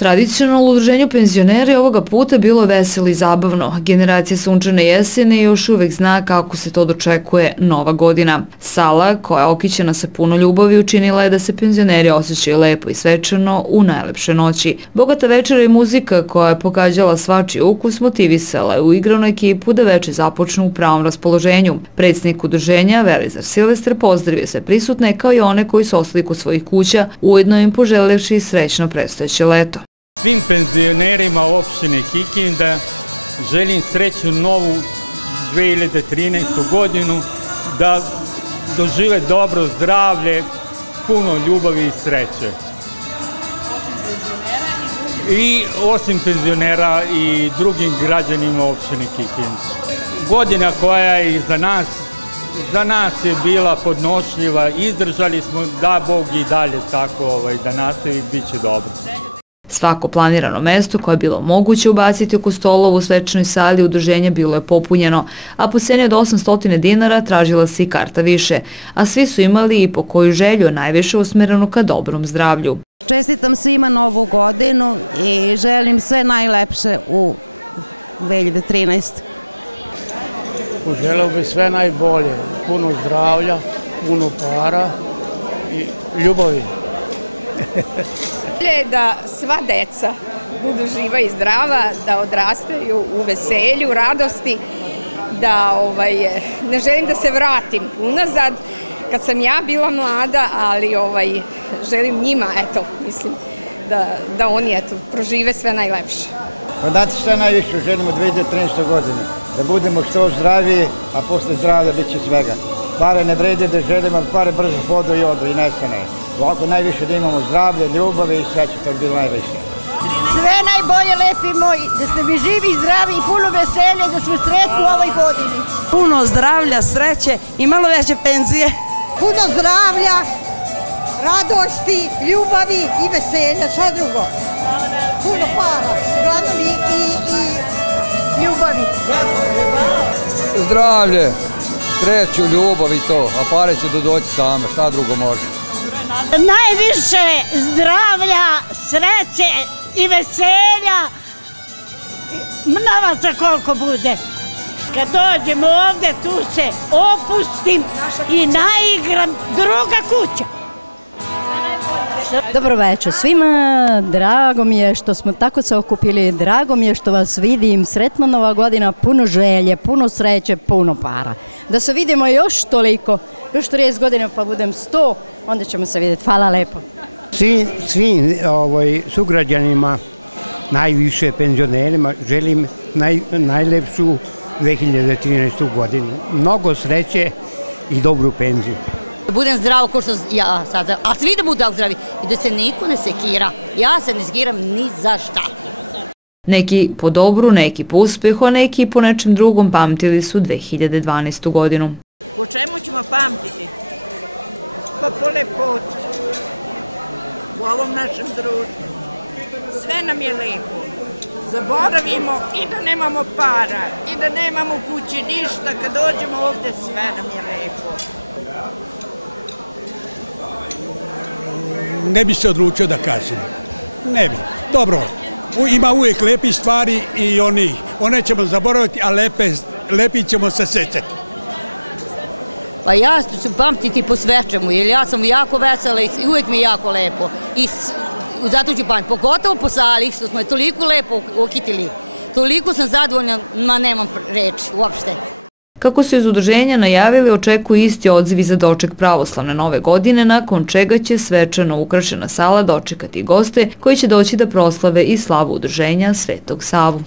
Tradicionalno u udruženju penzionera je ovoga puta bilo veselo i zabavno. Generacija Sunčane jeseni još uvek zna kako se to dočekuje Nova godina. Sala, koja je okićena sa puno ljubavi, učinila je da se penzioneri osjećaju lepo i svečano u najlepše noći. Bogata večera i muzika koja je pogađala svačiji ukus motivisala je uigranu ekipu da veče započnu u pravom raspoloženju. Predsjednik udruženja Velizar Silvestar pozdravio sve prisutne kao i one koji su ostali kod svojih kuća, ujedno im poželevši srećno predstojeće leto. Svim penzionerima opštine Kikinda želim srećnu novu 2013. godinu, da dožive dobro zdravlje, puno ljubavi i sreće. I osim penzionera i drugim građanima opštine Kikinda. Godina koja je za nas je bila podnošljiva, izdržali smo, da Bog i dalje tako da nastavi, bit će dobro. Svako planirano mesto koje je bilo moguće ubaciti oko stolova u svečanoj sali udruženja bilo je popunjeno, a po ceni od 800 dinara tražila se i karta više, a svi su imali i po koju želju najviše usmerenu ka dobrom zdravlju. Čestitam svima Novu godinu i želim sve najlepše u 2013. Želeo bih sve najbolje, puno zdravlja, puno para i ljubavi. Da sva deca budu živa i zdrava, da odrastaju u veselju, radosti, da ne želim da se vratim unazad kad sam ja bila mlada, ali želim njima, mislim, da oni prožive sve najlepše. Dati sve najviše želimo 2013. godine, da budemo što zdraviji, a posle zdravlja bit će svega. Pare ne vrede da želimo, pare brzo hodu i odu i nestane. Ovako najviše da imamo zdravlje, ljubavi i sve će to bilo najviše. Sve najbolje, lepi moji, da ste mi živi, zdravi i puno veselje, da smo sretni u ovoj godini. Puno zdravlja, sreće i malo veće penzije. Puno zdravlja, radosti, ljubavi i veselja, sve drugo. Puno para, uglavnom i ljubavi. Zdravlje, sreću, ljubav i to, a pare će doći same, šta drugo može. Najviše zdravlja, sreće i veselja, novaca koliko bude. Kad dođemo ovde, tu se opustim i naigram, druga kuća. Dobro večer svima, drago mi je što smo tako se okupili, drago mi je što vas vidim, sretna Nova godina, puno želje, puno sreće, puno para. Da se vidimo još toliko, još 30 godina pa budem 100, onda ćemo se vidjeti. Hvala lepo. Svim sugrađanima, najviše penzionerima, želim najlepšu 2013. godinu. Mnogo sreće i dobru penziju. Da budem zdravo kao što ja sad, a svi da budu zdravi i da se niko ne sekira. Ja se ne sekiram ni za šta. Neki po dobru, neki po uspehu, a neki po nečem drugom pamtili su 2012. godinu. Po čemu ćemo pamtiti? Pa po lepoti u ovom našem društvu. Sve nam je lepo. Zaboravimo i da nemamo para, i da nemamo kući ništa. Kad dođemo ovde, sve nam je lepo. Ne bi se odlučio da kažem. Ne bi. Dobro, ima uvijek lepih stvari i one ćemo zaboraviti, a lepi ćemo se sećati. Pa ja ću pamtiti po svečemu, jer ja sam jako vesela i uvijek mi je jako lepo. I zato ću pamtiti, pogotovo po sali, što smo je toliko lepo okitili. Toliko sam zadovoljna, ma nemam reči uopšte. Kako su iz udruženja najavili, očekuju isti odzivi za doček pravoslavne Nove godine, nakon čega će svečano ukrašena sala dočekati goste koji će doći da proslave i slavu udruženja Svetog Savu.